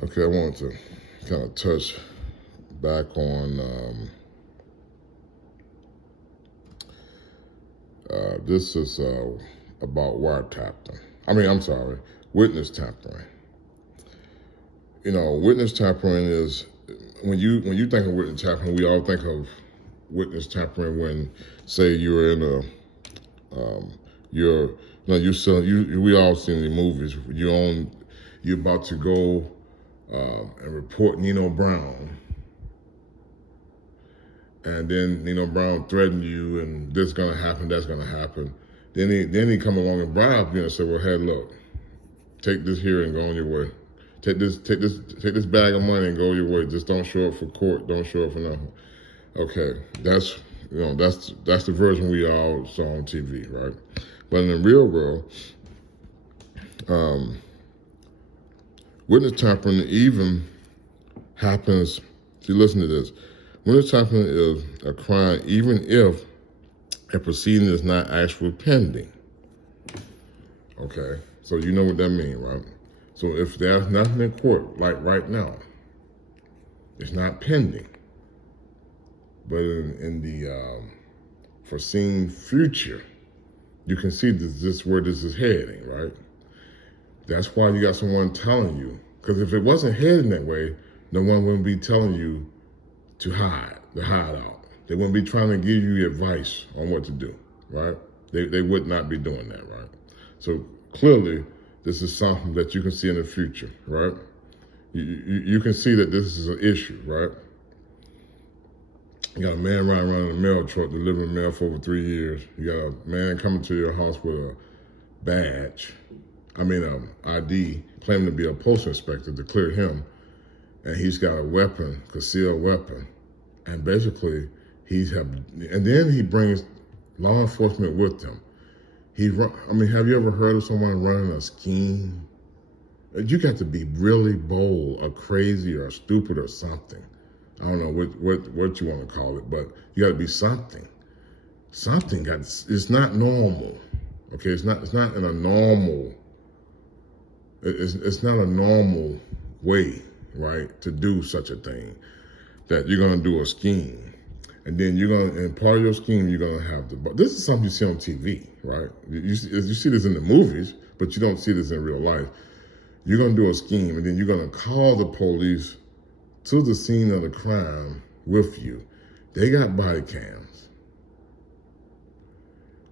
Okay, I want to kind of touch back on this is about wiretapping. I'm sorry, witness tampering. You know, witness tampering is when you think of witness tampering, we all think of witness tampering when, say, you're in a you're we all seen the movies. You're about to go and report Nino Brown, and then Nino Brown threatened you, and this gonna happen, that's gonna happen. Then he come along and bribe you and say, well, hey, look, take this here and go on your way. Take this bag of money and go your way. Just don't show up for court. Don't show up for nothing. Okay, that's the version we all saw on TV, right? But in the real world, witness tampering even happens. See, listen to this. Witness tampering is a crime even if a proceeding is not actually pending. Okay, so you know what that means, right? So if there's nothing in court, like right now, it's not pending. But in the foreseen future, you can see this where this is heading, right? That's why you got someone telling you. Because if it wasn't heading that way, no one would be telling you to hide out. They wouldn't be trying to give you advice on what to do, right? They would not be doing that, right? So clearly, this is something that you can see in the future, right? You can see that this is an issue, right? You got a man riding around in a mail truck delivering mail for over 3 years. You got a man coming to your house with a badge, ID, claiming to be a post inspector to clear him, and he's got a weapon, concealed weapon, and basically and then he brings law enforcement with him. Have you ever heard of someone running a scheme? You got to be really bold or crazy or stupid or something. I don't know what you want to call it, but you got to be something. It's not normal. Okay, it's not in a normal. It's not a normal way, right, to do such a thing. That you're gonna do a scheme, and then and part of your scheme you're gonna have but this is something you see on TV, right? You see this in the movies, but you don't see this in real life. You're gonna do a scheme, and then you're gonna call the police to the scene of the crime with you. They got body cams.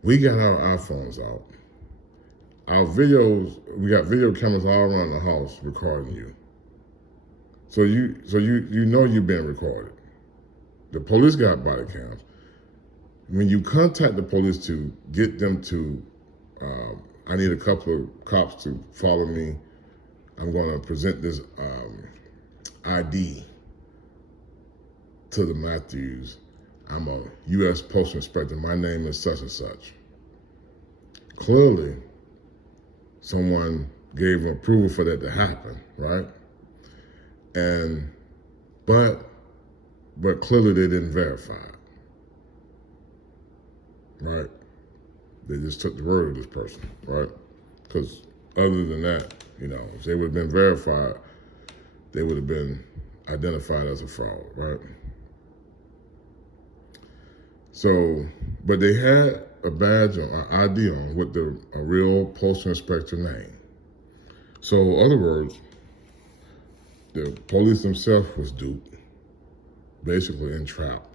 We got our iPhones out. We got video cameras all around the house recording you. So you know you've been recorded. The police got body cams. When you contact the police to get them to, I need a couple of cops to follow me. I'm going to present this ID to the Matthews. I'm a U.S. Postal Inspector. My name is such and such. Clearly, someone gave approval for that to happen, right? But clearly they didn't verify it, right? They just took the word of this person, right? Because other than that, if they would have been verified, they would have been identified as a fraud, right? So, but they had a badge or an ID on with a real postal inspector name. So, in other words, the police themselves was duped, basically entrapped.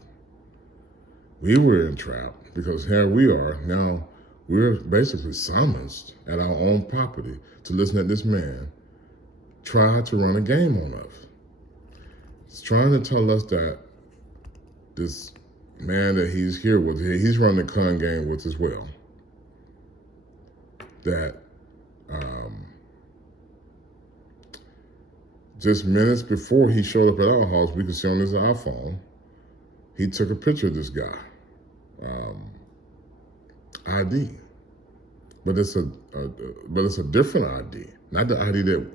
We were entrapped because here we are now. We're basically summoned at our own property to listen to this man try to run a game on us. He's trying to tell us that this man that he's here with, he's running the con game with as well. That just minutes before he showed up at our house, we could see on his iPhone, he took a picture of this guy, ID, but it's a different ID, not the ID that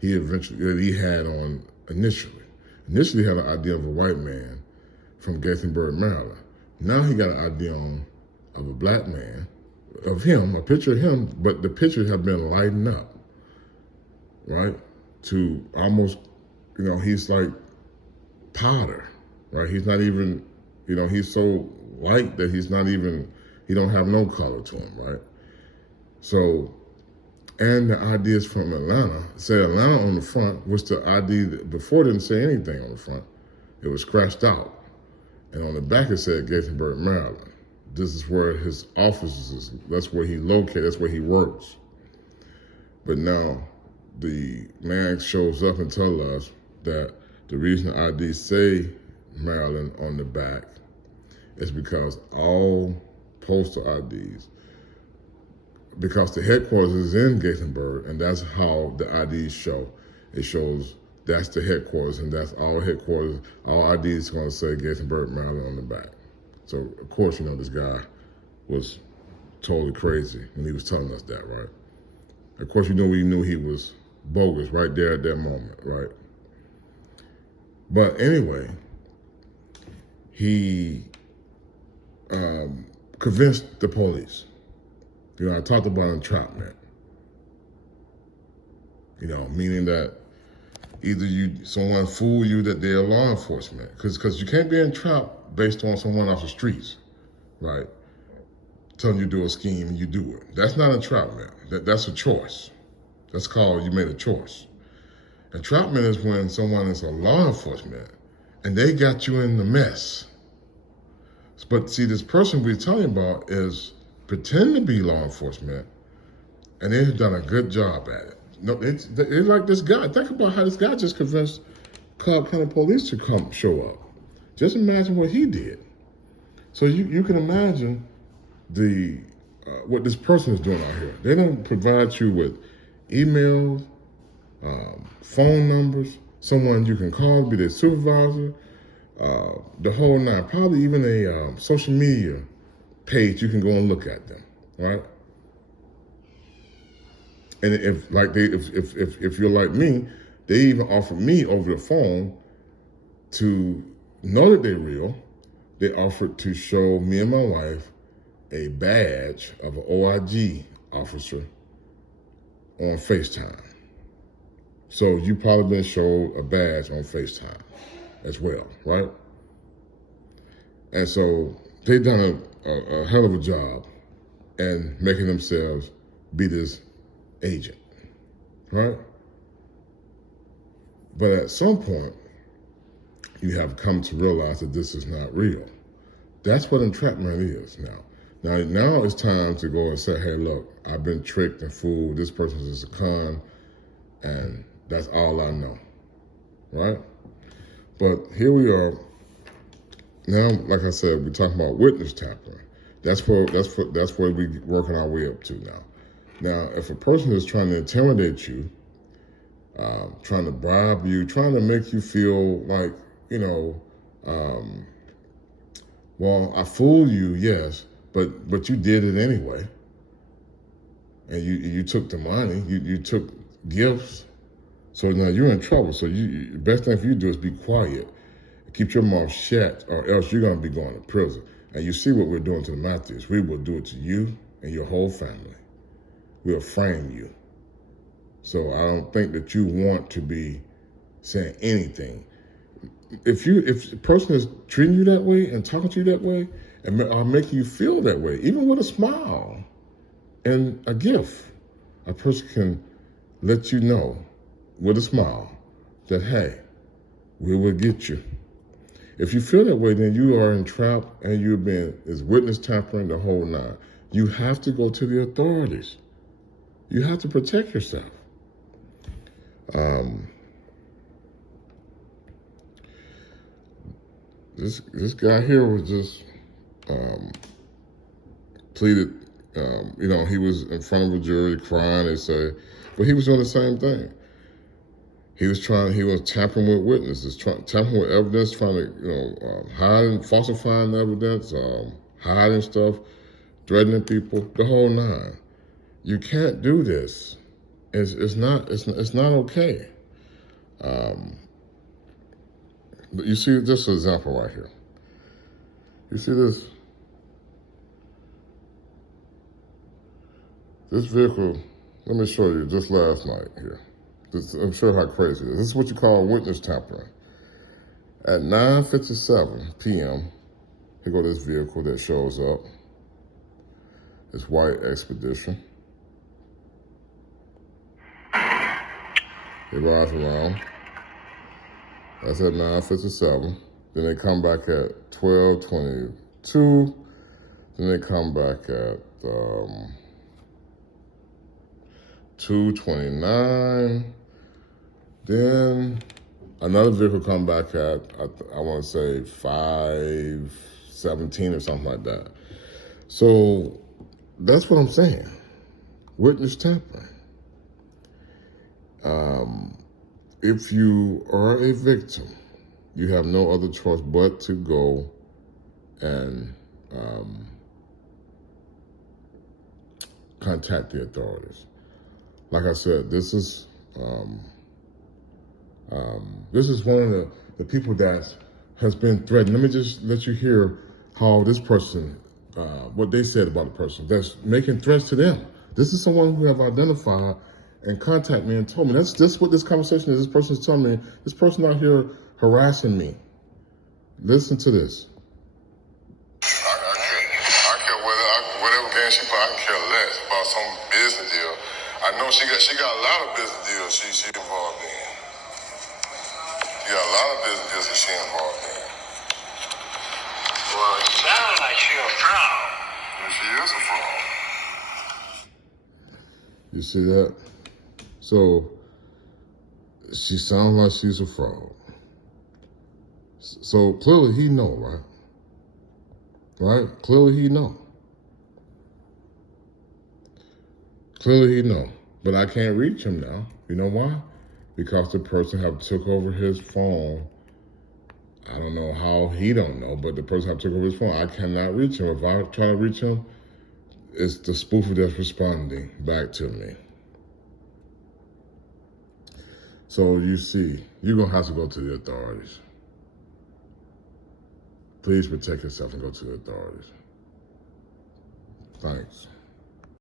he had on initially. Initially, he had an ID of a white man from Gaithersburg, Maryland. Now he got an ID on of a black man, of him, a picture of him, but the pictures have been lightened up, right? To almost he's like powder, right? He's not even, he's so light that he don't have no color to him, right? So, and the ID is from Atlanta. Say Atlanta on the front, which the ID before didn't say anything on the front. It was scratched out. And on the back it said Gaithersburg, Maryland. This is where his office is. That's where he located. That's where he works. But now the man shows up and tells us that the reason the ID say Maryland on the back is because all postal IDs, because the headquarters is in Gaithersburg, and that's how the IDs show. It shows that's the headquarters, and that's all headquarters. All IDs are going to say Gaithersburg, Maryland on the back. So, of course, this guy was totally crazy when he was telling us that, right? Of course, we knew he was bogus right there at that moment, right? But anyway, he convinced the police. I talked about entrapment. Meaning that either someone fool you that they're law enforcement, because you can't be entrapped based on someone off the streets, right? Telling you to do a scheme and you do it. That's not entrapment. That's a choice. That's called you made a choice. Entrapment is when someone is a law enforcement and they got you in the mess. But see, this person we're talking about is pretend to be law enforcement, and they've done a good job at it. No, it's like this guy. Think about how this guy just convinced Cobb County Police to show up. Just imagine what he did. So you can imagine what this person is doing out here. They're going to provide you with emails, phone numbers, someone you can call, be their supervisor, the whole nine. Probably even a social media page you can go and look at them, right? And if you're like me, they even offered me over the phone to know that they're real. They offered to show me and my wife a badge of an OIG officer on FaceTime. So you probably been showed a badge on FaceTime as well, right? And so they've done a hell of a job in making themselves be this agent, right? But at some point, you have come to realize that this is not real. That's what entrapment is now. Now it's time to go and say, hey, look, I've been tricked and fooled. This person is a con, and that's all I know, right? But here we are. Now, like I said, we're talking about witness tampering. That's where we're working our way up to now. Now, if a person is trying to intimidate you, trying to bribe you, trying to make you feel like, well, I fooled you, yes, but you did it anyway. And you took the money, you took gifts, so now you're in trouble. So the best thing for you to do is be quiet, keep your mouth shut, or else you're gonna be going to prison. And you see what we're doing to the Matthews. We will do it to you and your whole family. We'll frame you. So I don't think that you want to be saying anything. If a person is treating you that way and talking to you that way and are making you feel that way, even with a smile and a gift, a person can let you know with a smile that, hey, we will get you. If you feel that way, then you are entrapped and you've been witness tampering the whole nine. You have to go to the authorities. You have to protect yourself. This guy here was just pleaded. He was in front of a jury crying. They say, but he was doing the same thing. He was tampering with witnesses, tampering with evidence, trying to hiding, falsifying evidence, hiding stuff, threatening people, the whole nine. You can't do this. It's not okay. But you see this example right here. You see this vehicle. Let me show you just last night here. I'm sure how crazy it is. This is what you call witness tampering. At 9:57 p.m., here go this vehicle that shows up. This white Expedition. They ride around. That's at 9:57. Then they come back at 12:22. Then they come back at 2:29. Then another vehicle come back at, I want to say 5:17 or something like that. So that's what I'm saying. Witness tampering. If you are a victim, you have no other choice but to go and contact the authorities. Like I said, this is one of the people that has been threatened. Let me just let you hear how this person, what they said about the person that's making threats to them. This is someone who have identified and contacted me and told me. That's what this conversation is. This person's telling me, this person out here harassing me. Listen to this. I care whatever band she put. I can care less about some business deal. I know she got a lot of business deals she involved in. She got a lot of business deals that she involved in. Well, it sounds like she's a fraud. And she is a fraud. You see that? So she sounds like she's a fraud. So clearly he know, right? Right? Clearly he know. Clearly he know. But I can't reach him now. You know why? Because the person have took over his phone. I don't know how he don't know, but the person have took over his phone. I cannot reach him. If I try to reach him, it's the spoofer that's responding back to me. So you see, you're going to have to go to the authorities. Please protect yourself and go to the authorities. Thanks.